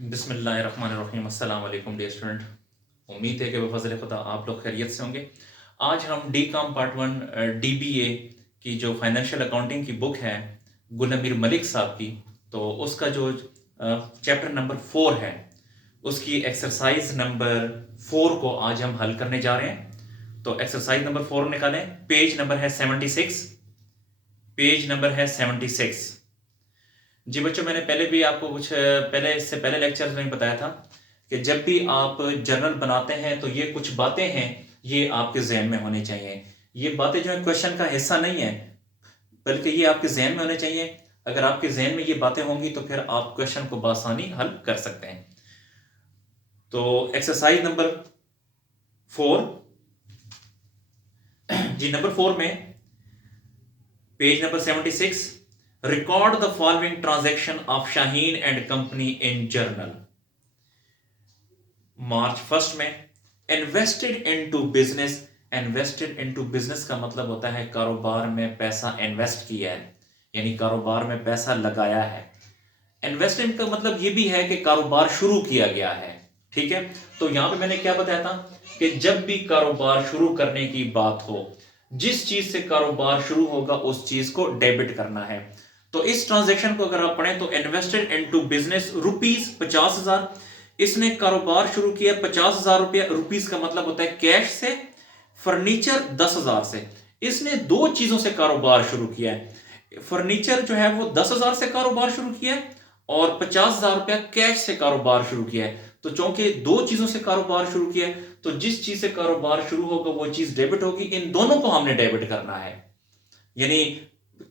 बिस्मिल्लाहिर्रहमानिर्रहीम। अस्सलाम वालेकुम डियर स्टूडेंट। उम्मीद है कि बफज़ल खुदा आप लोग खैरियत से होंगे। आज हम डी कॉम पार्ट 1 DBA की जो फाइनेंशियल अकाउंटिंग की बुक है गुलमीर मलिक साहब की, तो उसका जो चैप्टर नंबर 4 है उसकी एक्सरसाइज नंबर 4 को आज हम हल करने जा रहे हैं। तो एक्सरसाइज नंबर 4 निकालें। पेज नंबर है 76। पेज नंबर है 76। जी बच्चों, मैंने पहले भी आपको कुछ पहले इससे पहले लेक्चर्स में बताया था कि जब भी आप जर्नल बनाते हैं तो ये कुछ बातें हैं, ये आपके जहन में होनी चाहिए। ये बातें जो है क्वेश्चन का हिस्सा नहीं है, बल्कि ये आपके जहन में होने चाहिए। अगर आपके जहन में ये बातें होंगी तो फिर आप क्वेश्चन को बआसानी हल कर सकते हैं। तो एक्सरसाइज नंबर 4, जी नंबर 4 में page number 76, record the following transaction of Shaheen and company in journal. March 1 में invested into business. Invested into business का मतलब होता है कारोबार में पैसा इन्वेस्ट किया है, यानी कारोबार में पैसा लगाया है। इन्वेस्टमेंट का मतलब ये भी है कि कारोबार शुरू किया गया है। ठीक है, तो यहां पे मैंने क्या बताया था कि जब भी कारोबार शुरू करने की बात हो, जिस चीज से कारोबार शुरू होगा उस चीज को डेबिट करना है। तो इस ट्रांजैक्शन को अगर आप पढ़ें तो इन्वेस्टेड इनटू बिजनेस रुपीज 50,000, इसने कारोबार शुरू किया 50,000 रुपया। रुपीज का मतलब होता है कैश से, फर्नीचर 10,000 से। इसने दो चीजों से कारोबार शुरू किया है। फर्नीचर जो है वो 10,000 से कारोबार शुरू किया है और 50,000 रुपया कैश से कारोबार शुरू किया है। तो चूंकि दो चीजों से कारोबार शुरू किया है तो जिस चीज से कारोबार शुरू होगा वो चीज डेबिट होगी। इन दोनों को हमने डेबिट करना है, यानी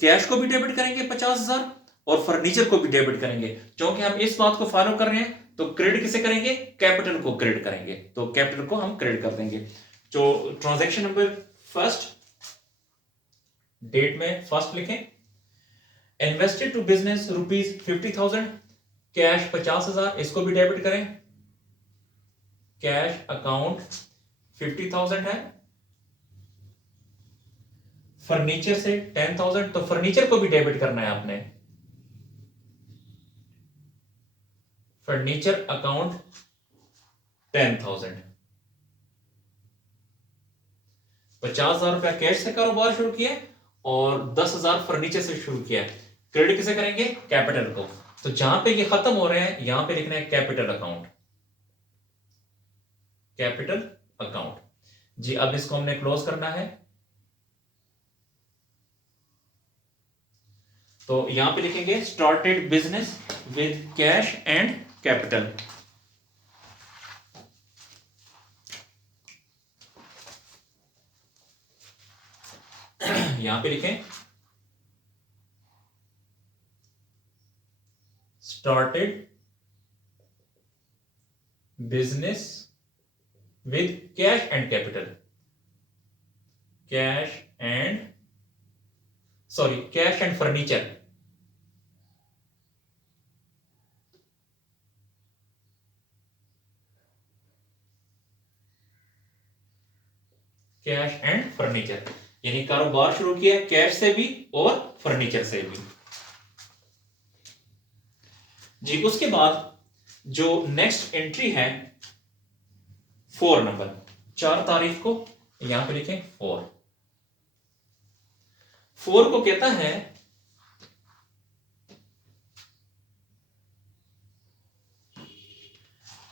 कैश को भी डेबिट करेंगे 50,000 और फर्नीचर को भी डेबिट करेंगे। क्योंकि हम इस बात को फॉलो कर रहे हैं तो क्रेडिट किसे करेंगे? कैपिटल को क्रेडिट करेंगे। तो कैपिटल को हम क्रेडिट कर देंगे। जो ट्रांजैक्शन नंबर फर्स्ट, डेट में फर्स्ट लिखें। Invested to business rupees 50,000, cash 50,000, इसको भी डेबिट करें। कैश अकाउंट 50,000 है। फर्नीचर से 10,000, तो फर्नीचर को भी डेबिट करना है आपने। Furniture account 10,000। 50,000 रुपया कैश से कारोबार शुरू किया और 10,000 फर्नीचर से शुरू किया। क्रेडिट किसे करेंगे? कैपिटल को। तो जहां पे ये खत्म हो रहे हैं यहां पे लिखना है कैपिटल अकाउंट। कैपिटल अकाउंट जी। अब इसको हमने क्लोज करना है, तो यहां पे लिखेंगे started business with cash and capital. यहां पे लिखें started business with cash and capital. Cash and cash and furniture. Cash and furniture, यानी कारोबार शुरू किया कैश से भी और फर्नीचर से भी जी। उसके बाद जो नेक्स्ट एंट्री है 4 नंबर, 4 तारीख को यहां पे लिखें 4। 4 को कहता है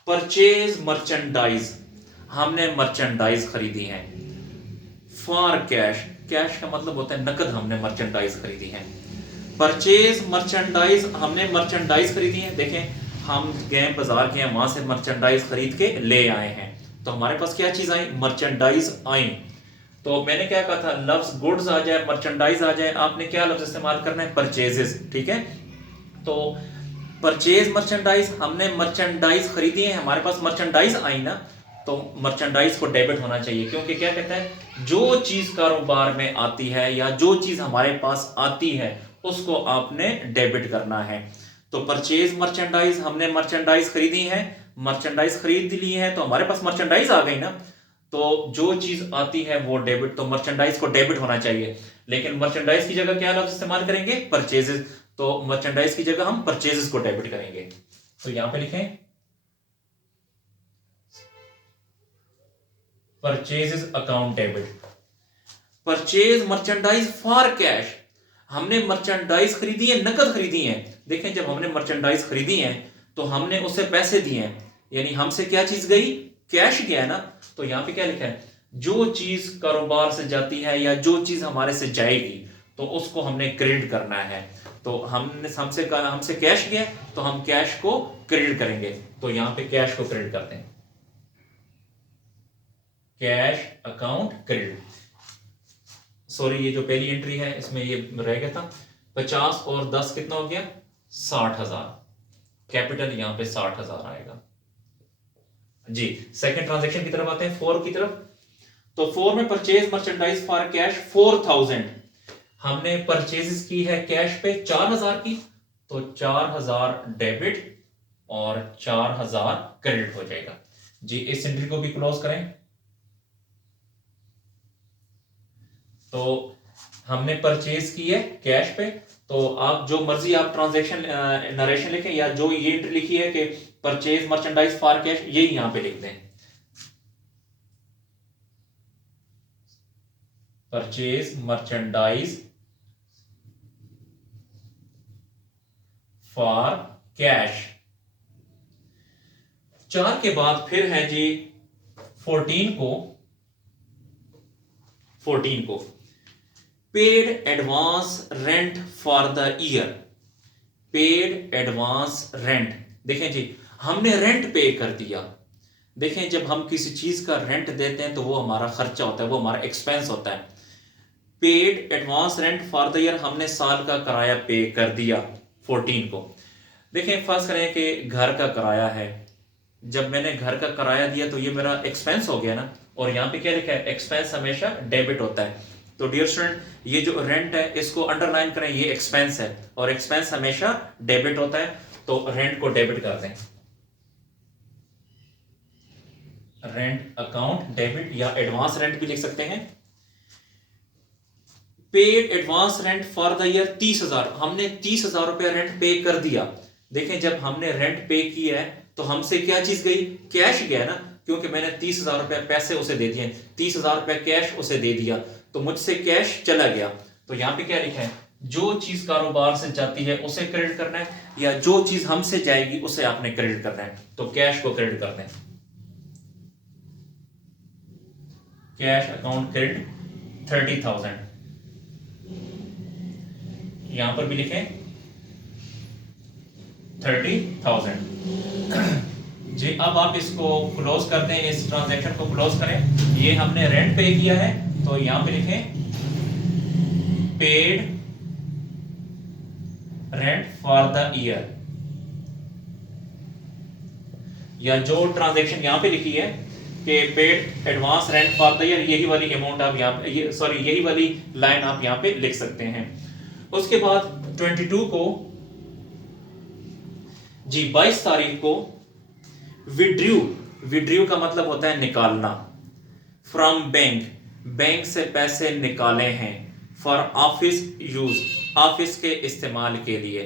परचेज मर्चेंडाइज। हमने मर्चेंडाइज खरीदी है। फॉर कैश, कैश का मतलब होता है नकद, हमने मर्चेंडाइज खरीदी है। परचेज मर्चेंडाइज, हमने मर्चेंडाइज खरीदी है। देखें, हम गए बाजार गए, वहां से मर्चेंडाइज खरीद के ले आए हैं। तो हमारे पास क्या चीज आई? मर्चेंडाइज आई। तो मैंने क्या कहा था? लफ्ज गुड्स आ जाए, मर्चेंडाइज आ जाए, आपने क्या लफ्ज इस्तेमाल करना है? परचेजेस। ठीक है, तो परचेज मर्चेंडाइज, हमने मर्चेंडाइज खरीदी है, हमारे पास मर्चेंडाइज आई ना, तो मर्चेंडाइज को डेबिट होना चाहिए। क्योंकि क्या कहता है, जो चीज कारोबार में आती है या जो चीज हमारे पास आती है उसको आपने डेबिट करना है। तो परचेज मर्चेंडाइज, हमने मर्चेंडाइज खरीदी है, मर्चेंडाइज खरीद ली है तो हमारे पास मर्चेंडाइज आ गई ना। तो जो चीज आती है वो डेबिट, तो मर्चेंडाइज को डेबिट होना चाहिए। लेकिन मर्चेंडाइज की जगह क्या लफ्ज इस्तेमाल करेंगे? परचेजेस। तो मर्चेंडाइज की जगह हम परचेजेस को डेबिट करेंगे। तो यहां पे लिखें purchase account debit. Purchase merchandise for cash, हमने मर्चेंडाइज खरीदी है, नकद खरीदी है। देखें जब हमने मर्चेंडाइज खरीदी है तो हमने उसे पैसे दिए हैं, यानी हमसे क्या चीज गई, कैश गया है ना। तो यहां पे क्या लिखा है, जो चीज कारोबार से जाती है या जो चीज हमारे से जाएगी तो उसको हमने क्रेडिट करना है। तो हमसे कैश गया तो हम कैश को क्रेडिट करेंगे। तो यहां पे कैश को क्रेडिट करते हैं, कैश अकाउंट क्रेडिट। सॉरी, ये जो पहली एंट्री है इसमें ये रह गया था 50 और 10 कितना हो गया, 60,000। कैपिटल यहां पे 60,000 आएगा जी। सेकंड ट्रांजैक्शन की तरफ आते हैं, 4 की तरफ। तो 4 में परचेज मर्चेंडाइज फॉर कैश 4,000, हमने परचेज की है कैश पे 4,000 की, तो 4,000 डेबिट और 4,000 क्रेडिट हो जाएगा जी। इस एंट्री को भी क्लोज करें। तो हमने परचेज की है कैश पे, तो आप जो मर्जी आप ट्रांजैक्शन नरेशन लिखें या जो ये एंट्री लिखी है कि परचेज मर्चेंडाइज फॉर कैश, यही यहां पे लिख दें, परचेज मर्चेंडाइज फॉर कैश। 4 के बाद फिर है जी 14 को paid advance rent for the year. Paid advance rent, देखें जी हमने रेंट पे कर दिया। देखें जब हम किसी चीज का रेंट देते हैं तो वो हमारा खर्चा होता है, वो हमारा एक्सपेंस होता है। Paid advance rent for the year, हमने साल का किराया पे कर दिया 14 को। देखें फर्ज करें कि घर का किराया है, जब मैंने घर का किराया दिया तो ये मेरा एक्सपेंस हो गया ना, और यहाँ पे क्या लिखा है, एक्सपेंस हमेशा डेबिट होता है। तो डियर स्टूडेंट, ये जो रेंट है इसको अंडरलाइन करें, ये एक्सपेंस है और एक्सपेंस हमेशा डेबिट होता है। तो रेंट को डेबिट कर दें, रेंट अकाउंट डेबिट, या एडवांस रेंट भी लिख सकते हैं। Paid advance rent for the year 30,000, हमने 30,000 रुपया रेंट पे कर दिया। देखें जब हमने रेंट पे किया है तो हमसे क्या चीज गई, कैश गया ना, क्योंकि मैंने 30,000 रुपया पैसे उसे दे दिए, 30,000 रुपया कैश उसे दे दिया, तो मुझसे कैश चला गया। तो यहां पे क्या लिखा है, जो चीज कारोबार से जाती है उसे क्रेडिट करना है, या जो चीज हमसे जाएगी उसे आपने क्रेडिट करना है। तो कैश को क्रेडिट करते हैं, कैश अकाउंट क्रेडिट 30,000। यहां पर भी लिखें 30,000 जी। अब आप इसको क्लोज कर दें, इस ट्रांजैक्शन को क्लोज करें। ये हमने रेंट पे किया है तो यहां पे लिखें paid rent for the year, या जो ट्रांजैक्शन यहां पे लिखी है कि paid advance rent for the year, यही वाली अमाउंट आप यहां पे, यही वाली लाइन आप यहां पे लिख सकते हैं। उसके बाद 22 को जी 22 तारीख को विड्रू, विड्रू का मतलब होता है निकालना, फ्रॉम बैंक, बैंक से पैसे निकाले हैं, फॉर ऑफिस यूज, ऑफिस के इस्तेमाल के लिए,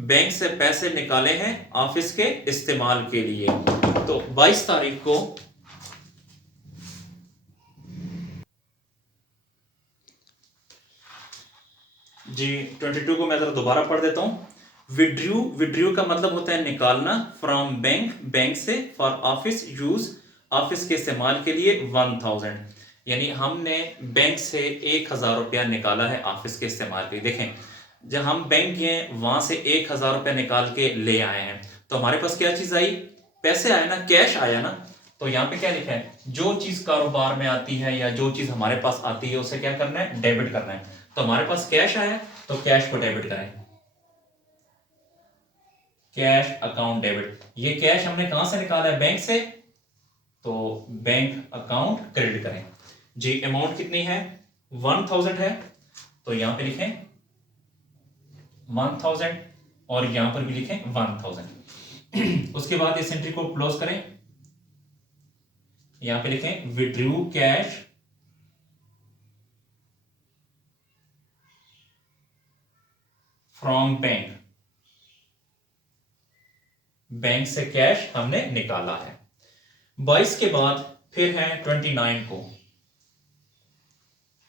बैंक से पैसे निकाले हैं ऑफिस के इस्तेमाल के लिए। तो 22 तारीख को जी 22 को मैं जरा दोबारा पढ़ देता हूं। विड्रू, विड्रू का मतलब होता है निकालना, फ्रॉम बैंक, बैंक से, फॉर ऑफिस यूज, ऑफिस के इस्तेमाल के लिए, 1000, यानी हमने बैंक से 1,000 रुपया निकाला है ऑफिस के इस्तेमाल के लिए। देखें जब हम बैंक गए वहां से 1,000 रुपया निकाल के ले आए हैं तो हमारे पास क्या चीज आई, पैसे आए ना, कैश आया ना। तो यहाँ पे क्या लिखा है, जो चीज कारोबार में आती है या जो चीज हमारे पास आती है उसे क्या करना है, डेबिट करना है। तो हमारे पास कैश आया तो कैश को डेबिट करें, कैश अकाउंट डेबिट। ये कैश हमने कहां से निकाला है, बैंक से, तो बैंक अकाउंट क्रेडिट करें जी। अमाउंट कितनी है, 1000 है, तो यहां पे लिखें 1000 और यहां पर भी लिखें 1000। उसके बाद इस एंट्री को क्लोज करें, यहां पे लिखें withdrew cash from bank, bank से कैश हमने निकाला है। 22 के बाद फिर है 29 को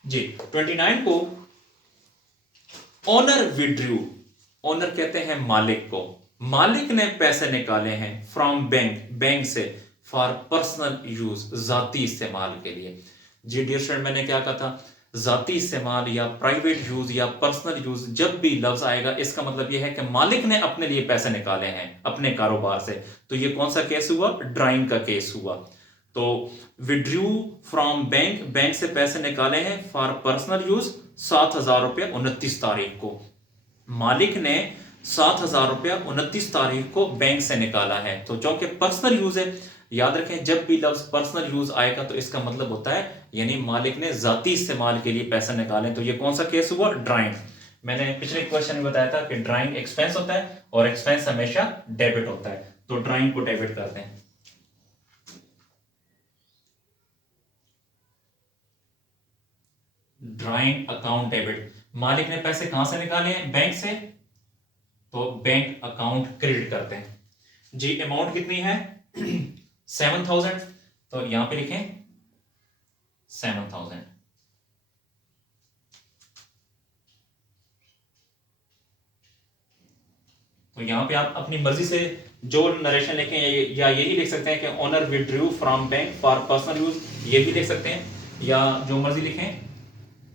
जी, 29 को ओनर विड्रू, ओनर कहते हैं मालिक को, मालिक ने पैसे निकाले हैं फ्रॉम बैंक, बैंक से, फॉर पर्सनल यूज, जाती इस्तेमाल के लिए। जी डियर स्टूडेंट, मैंने क्या कहा था, जाती इस्तेमाल या प्राइवेट यूज या पर्सनल यूज, जब भी लफ्ज आएगा इसका मतलब यह है कि मालिक ने अपने लिए पैसे निकाले हैं अपने कारोबार से। तो ये कौन सा केस हुआ, ड्राइंग का केस हुआ। तो विड्रू फ्रॉम बैंक, बैंक से पैसे निकाले हैं फॉर पर्सनल यूज, 7,000 रुपया 29 तारीख को, मालिक ने 7,000 रुपया 29 तारीख को बैंक से निकाला है। तो जो कि पर्सनल यूज है, याद रखें जब भी लफ्ज पर्सनल यूज आएगा तो इसका मतलब होता है यानी मालिक ने जाती इस्तेमाल के लिए पैसे निकाले। तो ये कौन सा केस हुआ, ड्राइंग। मैंने पिछले क्वेश्चन में बताया था कि ड्राइंग एक्सपेंस होता है और एक्सपेंस हमेशा डेबिट होता है। तो ड्राइंग को डेबिट करते हैं। ड्राइंग अकाउंट डेबिट, मालिक ने पैसे कहां से निकाले हैं, बैंक से, तो बैंक अकाउंट क्रेडिट करते हैं। जी अमाउंट कितनी है 7,000, तो यहां पे लिखें 7,000। तो यहां पे आप अपनी मर्जी से जो नरेशन लिखें या यही लिख सकते हैं कि owner withdrew from bank for personal use, ये भी लिख सकते हैं, या जो मर्जी लिखें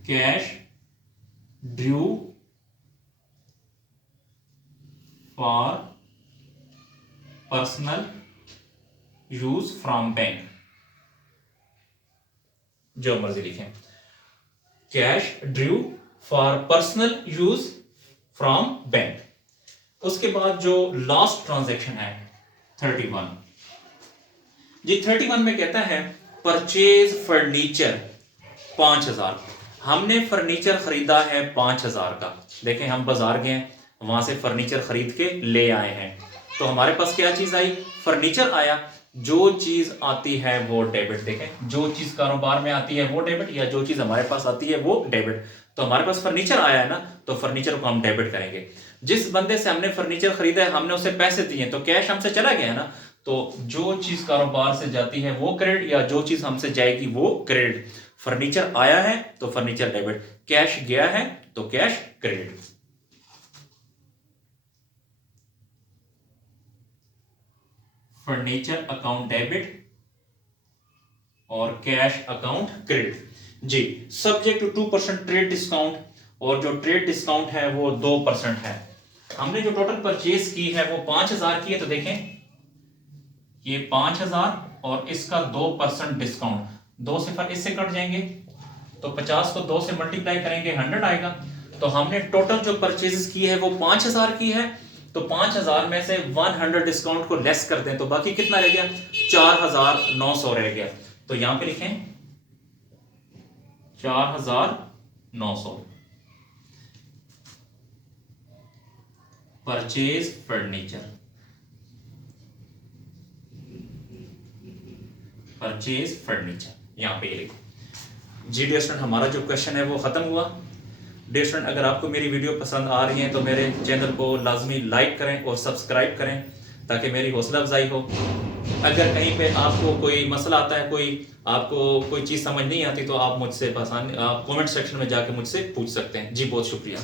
cash Drew for personal use from bank, जो मर्जी लिखें, cash Drew for personal use from bank. उसके बाद जो लास्ट ट्रांजैक्शन है 31 जी, 31 में कहता है परचेज फर्नीचर 5,000, हमने फर्नीचर खरीदा है 5,000 का। देखें हम बाजार गए हैं, वहां से फर्नीचर खरीद के ले आए हैं, तो हमारे पास क्या चीज आई, फर्नीचर आया। जो चीज आती है वो डेबिट, देखें जो चीज कारोबार में आती है वो डेबिट, या जो चीज हमारे पास आती है वो डेबिट। तो हमारे पास फर्नीचर आया है ना, तो फर्नीचर को हम डेबिट करेंगे। जिस बंदे से हमने फर्नीचर खरीदा है हमने उसे पैसे दिए, तो कैश हमसे चला गया ना, तो जो चीज कारोबार से जाती है वो क्रेडिट, या जो चीज हमसे जाएगी वो क्रेडिट। फर्नीचर आया है तो फर्नीचर डेबिट, कैश गया है तो cash credit. Furniture account debit और कैश अकाउंट क्रेडिट। जी सब्जेक्ट टू 2% ट्रेड डिस्काउंट, और जो ट्रेड डिस्काउंट है वो 2% है। हमने जो टोटल परचेज की है वो 5,000 की है, तो देखें ये 5,000 और इसका 2% डिस्काउंट, 2 सिफर इससे कट जाएंगे, तो 50 को 2 से मल्टीप्लाई करेंगे 100 आएगा। तो हमने टोटल जो परचेज की है वो 5,000 की है, तो 5,000 में से 100 डिस्काउंट को लेस कर दें तो बाकी कितना रह गया, 4,900 रह गया। तो यहां पे लिखें 4,900 परचेज फर्नीचर, परचेज फर्नीचर यहां पे लिखो। जी डियर स्टूडेंट, हमारा जो क्वेश्चन है वो खत्म हुआ। डियर स्टूडेंट, अगर आपको मेरी वीडियो पसंद आ रही है तो मेरे चैनल को लाजमी लाइक करें और सब्सक्राइब करें ताकि मेरी हौसला अफजाई हो। अगर कहीं पे आपको कोई मसला आता है, कोई आपको कोई चीज़ समझ नहीं आती, तो आप मुझसे आसानी आप कमेंट सेक्शन में जाके मुझसे पूछ सकते हैं। जी बहुत शुक्रिया।